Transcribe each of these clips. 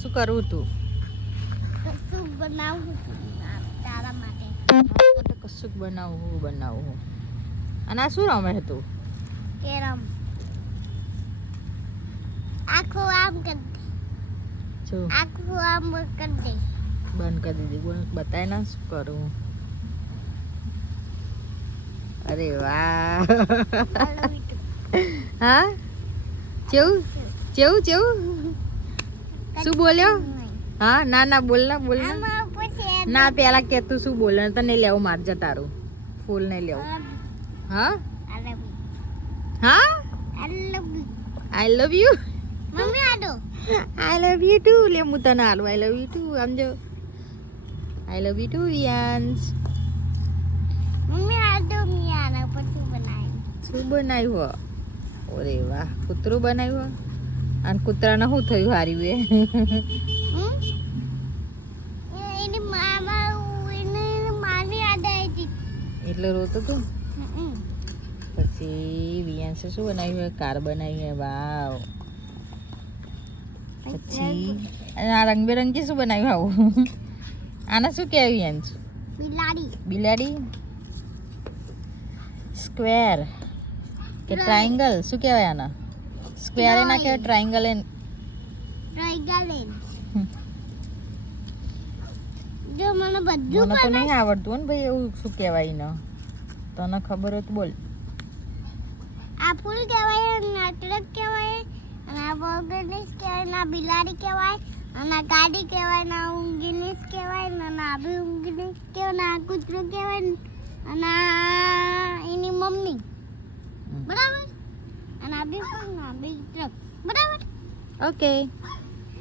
શું કરવું તું? કશું બનાવું તારા માટે. માટે કશું બનાવું. અને આ શું રમે છે તું? કેરમ. આખું આમ કરી દે. જો આખું આમ કરી દે. બંધ કરી દીધી. બોલ બતાય ના શું કરું. અરે વાહ. હા કેવું શું બોલ્યો? હા ના બોલ ના આમાં પછી ના પેલા કે તું શું બોલે તો નહીં લેવું મારજે તારું ફૂલ નહીં લેવું. હા આઈ લવ યુ. મમ્મી આડો. આઈ લવ યુ ટુ. લે હું તને આલું આઈ લવ યુ ટુ. સમજો આઈ લવ યુ ટુ યાન્સ. મમ્મી આડો મિયાના પછી બનાવી. શું બનાવ્યું? ઓરે વાહ કૂતરું બનાવ્યું. અને કૂતરાને શું થયું હાર્યું એ? એની મામા એને માની યાદ આવી એટલે રોતો તું. પછી વિયાન્સે શું બનાવ્યું હોય? કાર બનાવી હોય. વાવ. પછી આ રંગબેરંગી શું બનાવ્યું આવું? આને શું કહેવાય વિયાન્સ? બિલાડી. સ્ક્વેર કે ટ્રાયંગલ શું કહેવાય આના? સ્ક્વેર એ ના કહેવાય ટ્રાયંગલ એ. જો મને બધું મને તો નહીં આવડતું ને ભાઈ એવું શું કહેવાય ને તને ખબર હોય તો બોલ. આ ફૂલ કહેવાય નાટક કહેવાય અને આ બગડનીસ કહેવાય ના બિલાડી કહેવાય અને આ ગાડી કહેવાય ના ઊંઘીનીસ કહેવાય ના બી ઊંઘીનીસ કહેવાય ના કૂતરું કહેવાય અને આ એની મમ્મી બરાબર અને આ બી ફૂલ ના બી ટ્રક બરાબર. ઓકે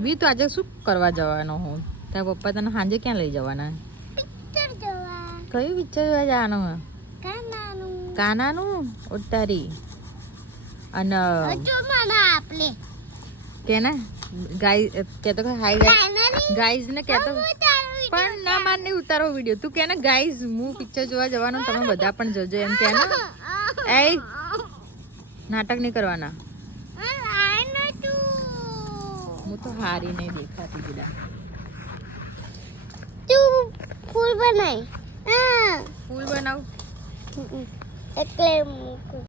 વી તો આજે શું કરવા જવાનો હું? તારા પપ્પા તને સાંજે ક્યાં લઈ જવાના? પિક્ચર જોવા. કયું પિક્ચર જોવા જવાનું? કાનાનું ઉતારી. અને જો મને આપલે કેને ગાય કહેતો કે હાય ગાઈઝ ને કહેતો પણ ના માર નહીં ઉતારો વિડીયો. તું કેને ગાઈઝ હું પિક્ચર જોવા જવાનું તમે બધા પણ જજો એમ કે ને. એ નાટક નહીં કરવાના. હું તો હારી નહીં દેખાતી બધા. તું ફૂલ બનાય. ફૂલ બનાવ એટલે